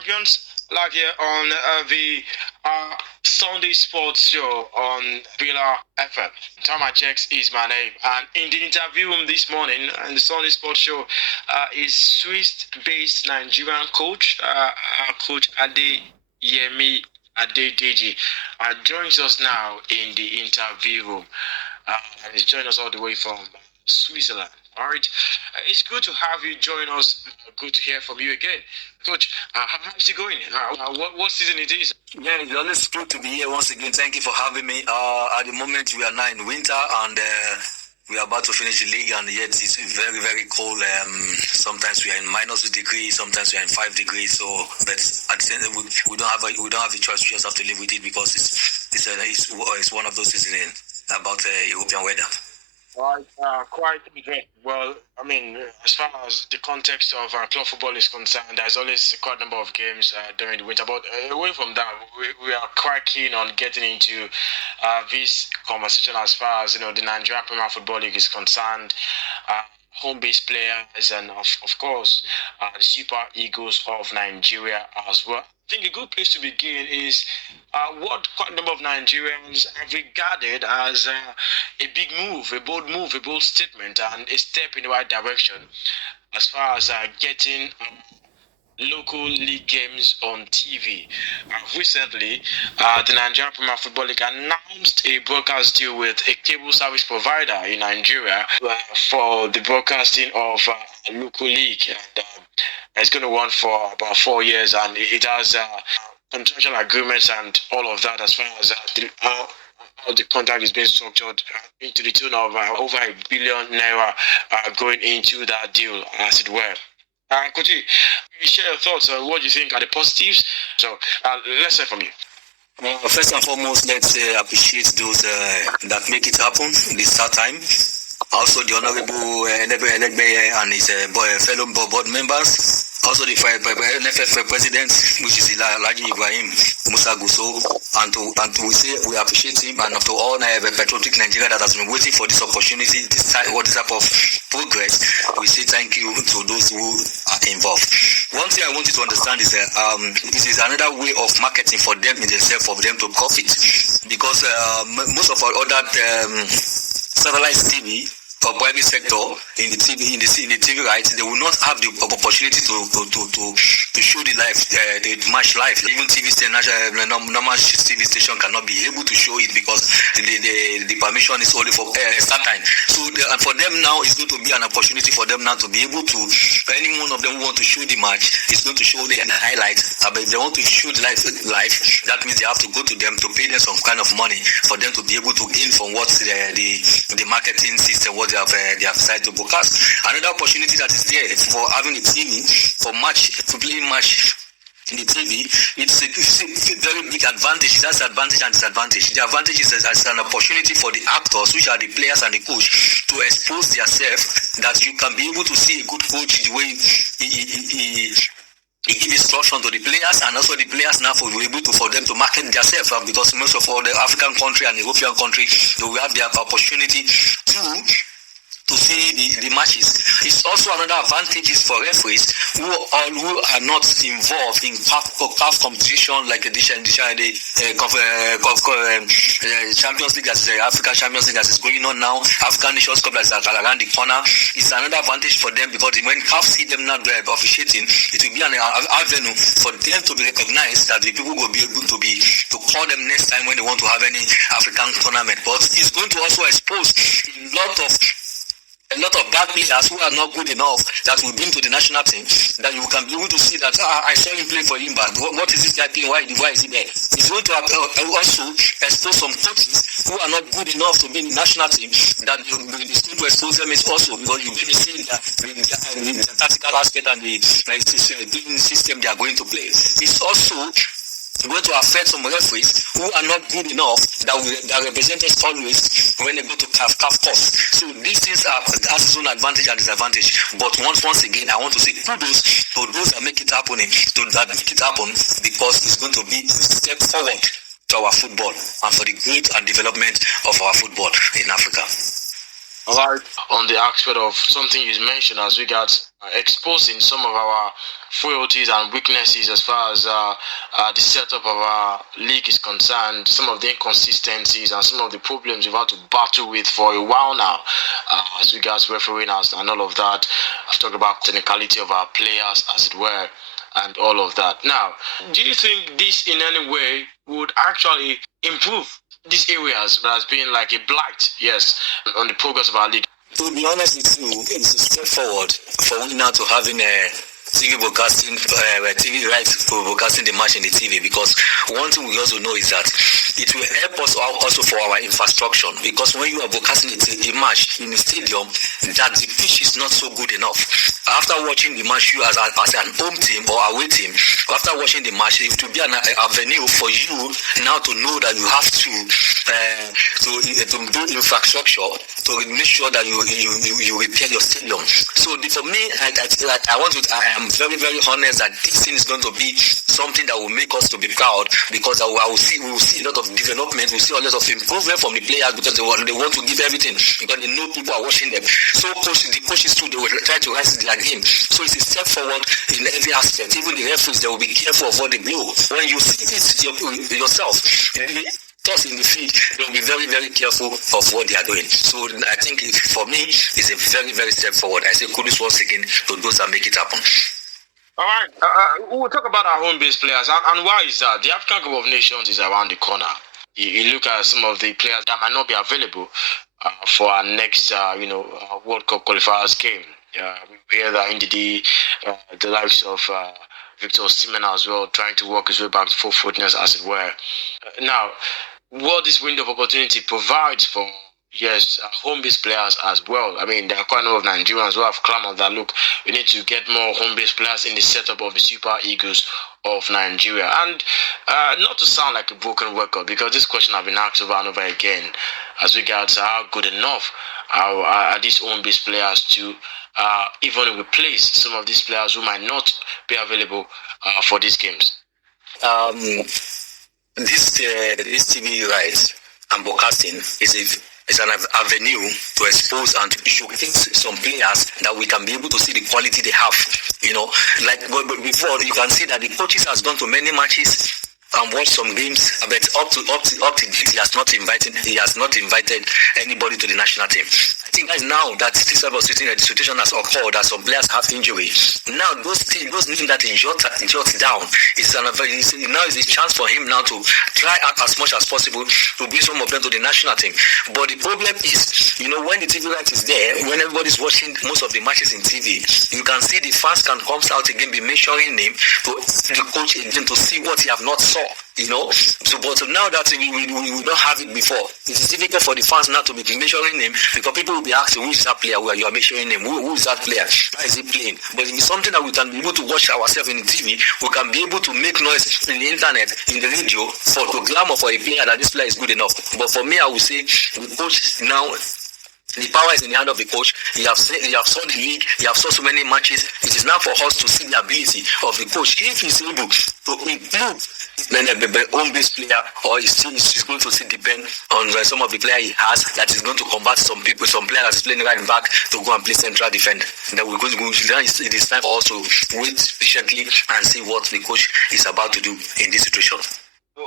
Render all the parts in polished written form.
Champions, like here on the Sunday Sports Show on Villa FM. Tama Checks is my name, and in the interview room this morning, in the Sunday Sports Show, is Swiss-based Nigerian coach, Coach Ade Yemi Adedeji, joins us now in the interview room, and he's joining us all the way from Switzerland. All right, it's good to have you join us. Good to hear from you again, Coach. How's it going? What season it is? Yeah, it's always good to be here once again. Thank you for having me. At the moment, we are now in winter and we are about to finish the league, and yet it's very, very cold. Sometimes we are in -2 degrees, sometimes we are in 5 degrees. So, but at the end, we don't have a choice. We just have to live with it because it's one of those seasons about European weather. Right, quite great. Well, I mean, as far as the context of club football is concerned, there's always quite a number of games during the winter. But away from that, we are quite keen on getting into this conversation as far as the Nigeria Premier Football League is concerned. Home-based players and of course the Super Eagles of Nigeria as well. I think a good place to begin is what quite a number of Nigerians have regarded as a big move, a bold statement, and a step in the right direction as far as getting local league games on TV. Recently, the Nigeria Premier Football League announced a broadcast deal with a cable service provider in Nigeria for the broadcasting of local league. And it's going to run for about 4 years, and it has contractual agreements and all of that as far as how the contract is being structured into the tune of over £1 billion going into that deal, as it were. Could you share your thoughts on what you think are the positives? So let's hear from you. First and foremost, let's appreciate those that make it happen this start time. Also, the Honorable Enebe and his fellow board members. Also, the NFF president, which is Alhaji Ibrahim Musa Gusso, and we say we appreciate him, and to all patriotic Nigeria that has been waiting for this opportunity, this type of progress, we say thank you to those who are involved. One thing I want you to understand is this is another way of marketing for them in themselves, for them to profit, because most of our other satellite TV for private sector in the TV rights, they will not have the opportunity to show the live, the match live. Even TV station, normal TV station cannot be able to show it because the permission is only for start time. So and for them now, it's going to be an opportunity for them now to be able to, any one of them who want to show the match, is going to show the highlights. But if they want to show the live, that means they have to go to them to pay them some kind of money for them to be able to gain from what the marketing system, what they have decided to broadcast. Another opportunity that is there for having a TV for playing match in the TV, it's a very big advantage. That's the advantage and disadvantage. The advantage is as an opportunity for the actors, which are the players and the coach, to expose themselves, that you can be able to see a good coach the way he give instruction to the players, and also the players now for them to market themselves, because most of all the African country and European country, they will have the opportunity to see the matches. It's also another advantage for referees who are not involved in CAF competition like the Champions League, as the African Champions League that is going on now, African Nations Cup that is around the corner. It's another advantage for them, because when CAF see them not officiating, it will be an avenue for them to be recognized, that the people will be able to call them next time when they want to have any African tournament. But it's going to also expose a lot of bad players who are not good enough that will bring to the national team, that you can be able to see that I saw him play for him, but what is this guy playing? Why is he there? It's going to also expose some coaches who are not good enough to be in the national team, that it's going to expose them also, because you're going to see the tactical aspect and the system they are going to play. It's also going to affect some referees who are not good enough, that represent us always when they go to CAF course. So these things has its own advantage and disadvantage. But once again, I want to say kudos to those that make it happen, because it's going to be a step forward to our football and for the growth and development of our football in Africa. All right, on the aspect of something you mentioned as regards exposing some of our frailties and weaknesses as far as the setup of our league is concerned, some of the inconsistencies and some of the problems we've had to battle with for a while now, as regards refereeing and all of that. I've talked about technicality of our players, as it were, and all of that. Now, do you think this in any way would actually improve these areas that has been like a blight, yes, on the progress of our league? To be honest with you, it's straightforward for we now to having a TV broadcasting, TV rights for broadcasting the match in the TV, because one thing we also know is that it will help us also for our infrastructure, because when you are broadcasting a match in the stadium, that the pitch is not so good enough. After watching the match, you as an home team or away team, after watching the match, it will be an avenue for you now to know that you have to do infrastructure to make sure that you repair your stadium. So for me, I am very, very honest that this thing is going to be something that will make us to be proud, because we will see a lot of development, we'll see a lot of improvement from the players, because they want to give everything, because they know people are watching them. So the coaches too, they will try to rise their game. So it's a step forward in every aspect. Even the referees, they will be careful of what they blow. When you see it yourself, thus in the field, they'll be very, very careful of what they are doing. So I think for me, it's a very, very step forward. I say kudos once again to those that make it happen. All right, we'll talk about our home-based players, and why is that? The African Cup of Nations is around the corner. You look at some of the players that might not be available for our next, World Cup qualifiers game. We hear that indeed the likes of Victor Osimhen as well, trying to work his way back to full fitness, as it were. Now, what this window of opportunity provides for home-based players as well. I mean, there are quite a number of Nigerians who have clamored that, look, we need to get more home-based players in the setup of the Super Eagles of Nigeria. And not to sound like a broken record, because this question has been asked over and over again as regards how good enough are these home-based players to even replace some of these players who might not be available for these games. This TV rights and broadcasting is an avenue to expose and to showcase some players that we can be able to see the quality they have. Like before, you can see that the coaches has gone to many matches and watched some games, but up to date, he has not invited anybody to the national team. I think that now that this type of situation has occurred, that some players have injury. Now those names that he jots down now is a chance for him now to try out as much as possible to bring some of them to the national team. But the problem is, when the TV right is there, when everybody's watching most of the matches in TV, you can see the fans can come out again, be mentioning him to the coach again to see what he have not saw. So but now that we don't have it before, it is difficult for the fans now to be measuring him, because people will be asking, who is that player where you are measuring him? Who is that player? How is he playing? But if it's something that we can be able to watch ourselves in the TV, we can be able to make noise in the internet, in the radio, to glamour for a player that this player is good enough. But for me, I would say the coach now, the power is in the hand of the coach. He have saw the league. He have saw so many matches. It is now for us to see the ability of the coach. If he's able to improve the home-based player, or he's going to depend on some of the player he has, that is going to convert some player that is playing right back to go and play central defender. Then it is time for us to wait patiently and see what the coach is about to do in this situation.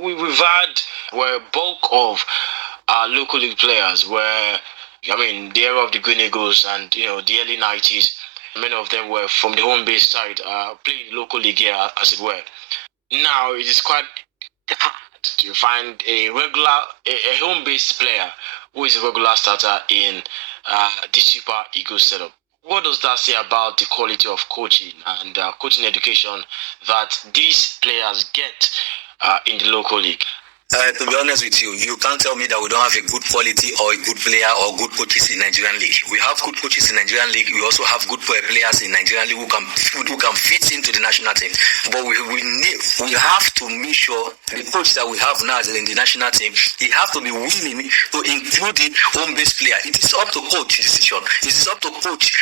We've had a bulk of our local league players where, the era of the Green Eagles and, the early 90s, many of them were from the home-based side, playing local league here, as it were. Now, it is quite hard to find a home-based player who is a regular starter in the Super Eagles setup. What does that say about the quality of coaching and coaching education that these players get in the local league? To be honest with you, you can't tell me that we don't have a good quality or a good player or good coaches in Nigerian league. We have good coaches in Nigerian league. We also have good players in Nigerian league who can fit into the national team. But we have to make sure the coach that we have now in the national team, he have to be willing to include the home-based player. It is up to coach decision. It is up to coach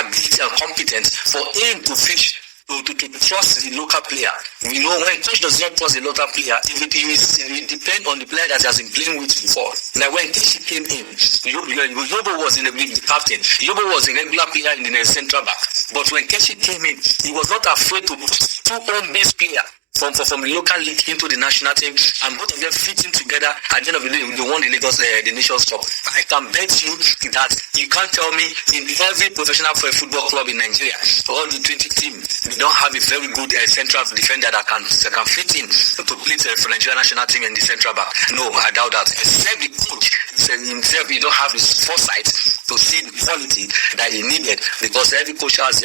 ability and competence for him to fish to trust the local player. We know when coach does not trust the local player, it will depend on the player that has been playing with before. Like when Keshi came in, Yobo was in the captain. Yobo was a regular player in the central back. But when Keshi came in, he was not afraid to put two home-based players from the local league into the national team, and both of them fitting together. At the end of the day, they won the Lagos the Nations Cup. I can bet you that you can't tell me in every professional football club in Nigeria, all the 20 teams, they don't have a very good central defender that can fit in to play for the Nigerian national team in the central back. No, I doubt that. Except the coach himself, he don't have his foresight to see the quality that he needed, because every coach has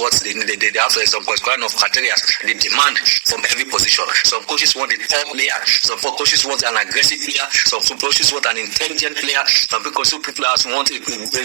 what they need. They have some kind of criteria they demand from every position. Some coaches want a top player, some coaches want an aggressive player, some coaches want an intelligent player, some people want a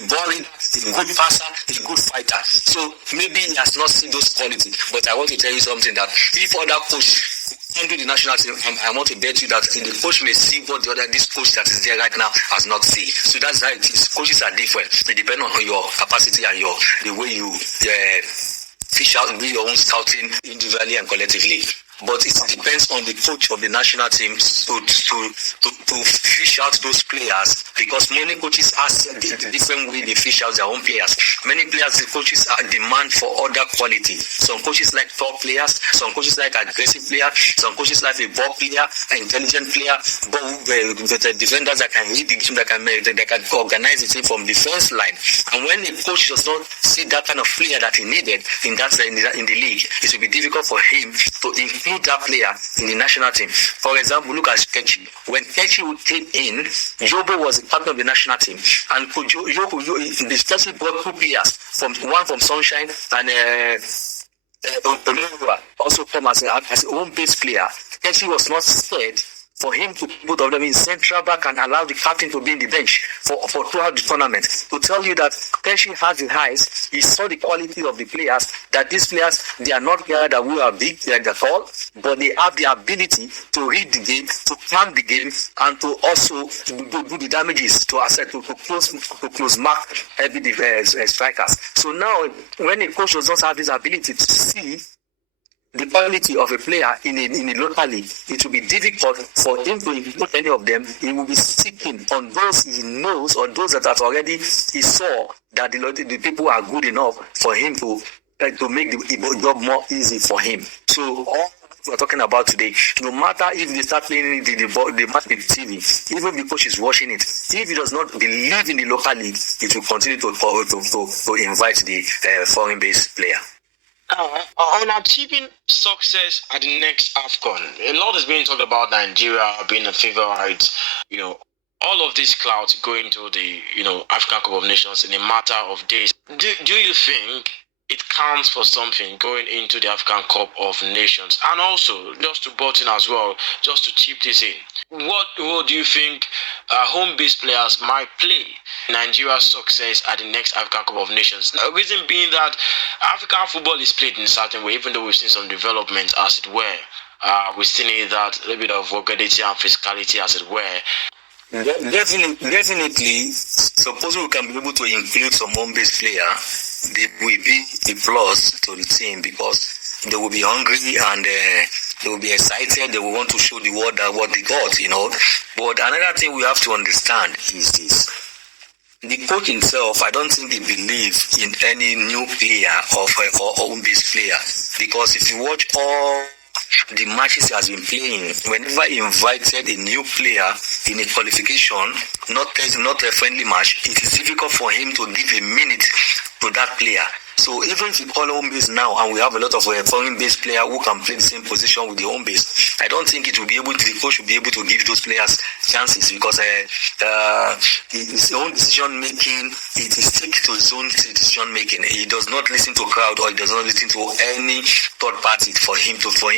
boring, a good passer, a good fighter. So maybe he has not seen those qualities. But I want to tell you something, that if other coach under the national team, I want to bet you that the coach may see what this coach that is there right now has not seen. So that's how it is. Coaches are different. They depend on your capacity and the way you fish out, do your own scouting individually and collectively. But it depends on the coach of the national team to fish out those players, because many coaches ask the different way they fish out their own players. Many players, the coaches demand for other quality. Some coaches like top players, some coaches like aggressive players, some coaches like a ball player, an intelligent player, but the defenders that can read the game, that can organize the team from defense line. And when a coach does not see that kind of player that he needed in the league, it will be difficult for him to include that player in the national team. For example, look at Kechi. When Kechi came in, Yobo was the captain of the national team, and Kechi brought two players, one from Sunshine and also come as a home-based player. Kechi was not scared for him to put both of them in central back and allow the captain to be in the bench for throughout the tournament. To tell you that Keshi has the eyes, he saw the quality of the players, that these players, they are not players that we are big, like that all, but they have the ability to read the game, to plan the game, and to also do the damages to close mark every strikers. So now, when a coach does not have this ability to see the quality of a player in a local league, it will be difficult for him to include any of them. He will be seeking on those he knows, or those that has already he saw that the people are good enough for him to make the job more easy for him. So all we're talking about today, no matter if they start playing the match in TV, even the coach is watching it, if he does not believe in the local league, it will continue to invite the foreign-based player. On achieving success at the next Afcon, a lot is being talked about Nigeria being a favorite. All of these clouds going to the African Cup of Nations in a matter of days. Do you think it counts for something going into the African Cup of Nations? And also, just to butt in as well, just to chip this in, what role do you think home-based players might play in Nigeria's success at the next African Cup of Nations? The reason being that African football is played in a certain way, even though we've seen some development, as it were. We've seen that a little bit of vulgarity and physicality, as it were. Definitely, suppose we can be able to include some home-based player, they will be a plus to the team, because they will be hungry and they will be excited. They will want to show the world what they got, But another thing we have to understand is this. The coach himself, I don't think he believes in any new player or home-based player, because if you watch all the matches he has been playing, whenever he invited a new player in a qualification, not a friendly match, it is difficult for him to give a minute to that player. So even if you call home base now, and we have a lot of foreign-based players who can play the same position with the home base, I don't think the coach will be able to give those players chances, because his own decision making, it is stick to his own decision making. He does not listen to crowd, or he does not listen to any third party for him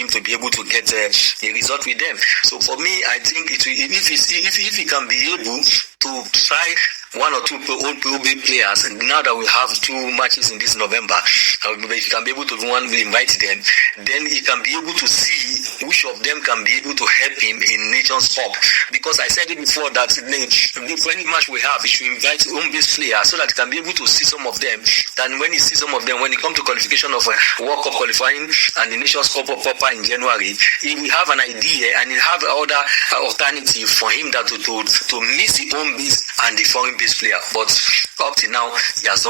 to be able to get a result with them. So for me, I think if he can be able to try one or two old players, and now that we have two matches in this November, if you can be able to invite them, then he can be able to see which of them can be able to help him in Nations Cup. Because I said it before that for any match we have, we should invite home-based players so that he can be able to see some of them. Then when he sees some of them, when it comes to qualification of World Cup qualifying and the Nations Cup proper in January, he will have an idea and he'll have other alternative for him that to miss the home-based and the foreign-based player. But up till now, he has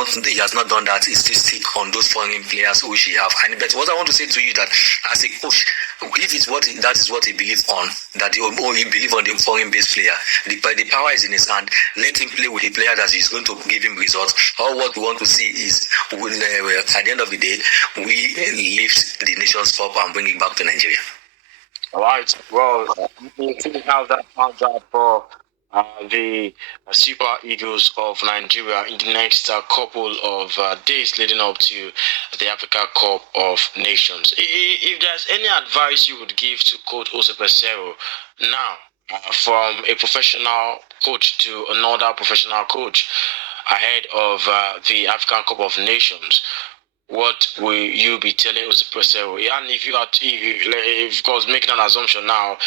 not done that. He's still stick on those foreign players which he have. And but what I want to say to you that as a coach, if it's that is what he believes on, that he believes on the foreign-based player, the power is in his hand. Let him play with the player that is going to give him results. All what we want to see is, at the end of the day, we lift the Nations Cup and bring it back to Nigeria. All right. Well, we'll see how that pans out for the Super Eagles of Nigeria in the next couple of days leading up to the Africa Cup of Nations. If there's any advice you would give to Coach Jose Peseiro now, from a professional coach to another professional coach ahead of the African Cup of Nations, what will you be telling Jose Peseiro? And if of course, making an assumption now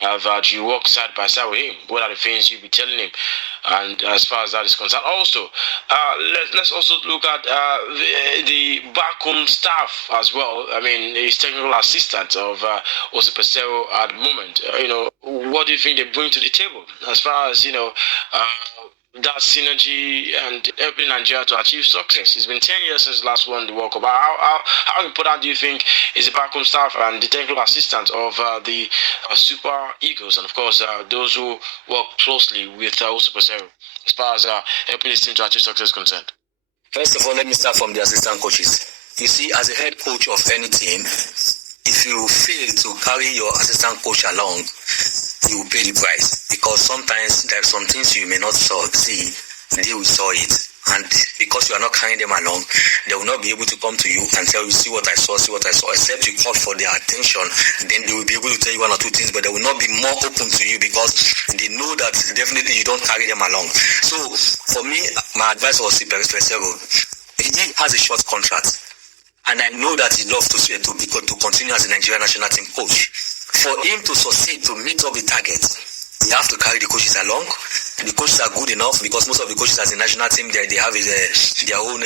that you work side by side with him, what are the things you'll be telling him? And as far as that is concerned, also, let's also look at the backroom staff as well. I mean, he's technical assistant of Jose Peseiro at the moment. What do you think they bring to the table as far as, that synergy and helping Nigeria to achieve success? It's been 10 years since last won the World Cup. How important do you think is the backroom staff and the technical assistants of the Super Eagles, and of course those who work closely with Jose Peseiro as far as helping his team to achieve success is concerned? First of all, let me start from the assistant coaches. You see, as a head coach of any team, if you fail to carry your assistant coach along, you will pay the price, because sometimes there are some things you may not see, they will saw it, and because you are not carrying them along, they will not be able to come to you and tell you, see what I saw, except you call for their attention. Then they will be able to tell you one or two things, but they will not be more open to you because they know that definitely you don't carry them along. So for me, my advice was Peseiro. He has a short contract, and I know that he loves to continue as a Nigerian national team coach. For him to succeed, to meet up the target, you have to carry the coaches along. The coaches are good enough, because most of the coaches as a national team, they have their own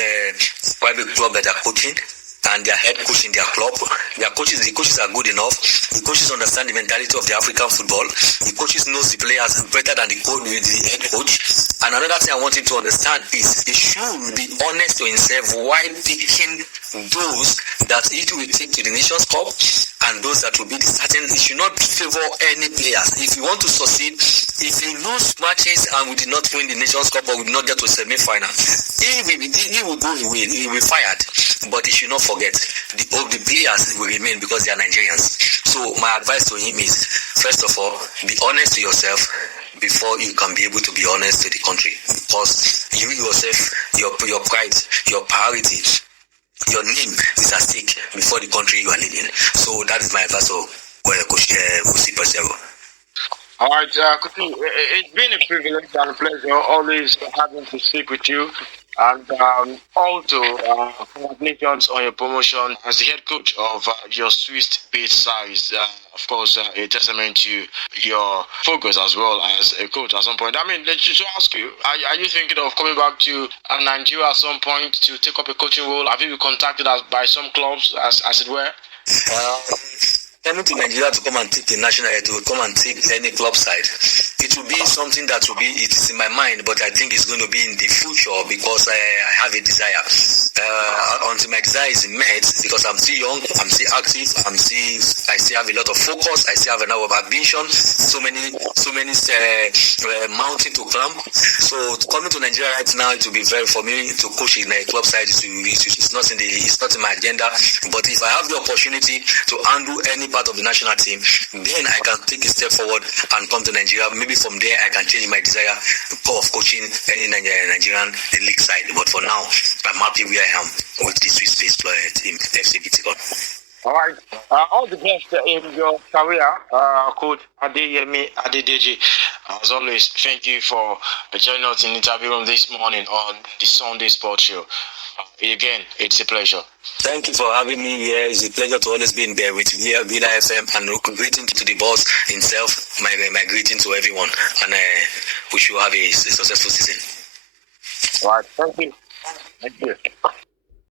private club that they are coaching, and their head coach in their club. The coaches are good enough. The coaches understand the mentality of the African football. The coaches knows the players better than the head coach. And another thing I want him to understand is he should be honest to himself while picking those that he will take to the Nations Cup and those that will be the starting. He should not favor any players. If you want to succeed, if he lose matches and we did not win the Nations Cup or we did not get to semi-final, he will go away. He will be fired. But he should not forget the players will remain because they are Nigerians. So my advice to him is, first of all, be honest to yourself before you can be able to be honest to the country, because you yourself, your pride, your priority, your name is at stake before the country you are leading. So that is my advice to Coach Jose Peseiro. All right, Kuti, it's been a privilege and a pleasure always having to speak with you. And also, congratulations on your promotion as the head coach of your Swiss-based size. Of course, a testament to your focus as well as a coach at some point. I mean, let's just ask you, are you thinking of coming back to Nigeria at some point to take up a coaching role? Have you been contacted by some clubs, as it were? Coming to Nigeria to come and take the national, to come and take any club side, it will be something that will be, it is in my mind, but I think it's going to be in the future, because I have a desire. Until my desire is met, because I'm still young, I'm still active, I still have a lot of focus, I still have a lot of ambition, so many mountains to climb. So coming to Nigeria right now, it will be very, for me to coach in a club side, it's not in my agenda. But if I have the opportunity to handle any part of the national team, then I can take a step forward and come to Nigeria. Maybe from there I can change my desire of coaching any Nigerian league side. But for now, I'm happy where I am with the Swiss-based team, FC Viticon. All right. All the best in your career, Coach Adeyemi Adedeji. As always, thank you for joining us in the interview room this morning on the Sunday Sports Show. Again, it's a pleasure. Thank you for having me here. It's a pleasure to always be in there with Villa FM, and greeting to the boss himself. My greeting to everyone, and wish you have a successful season. All right, thank you. Thank you.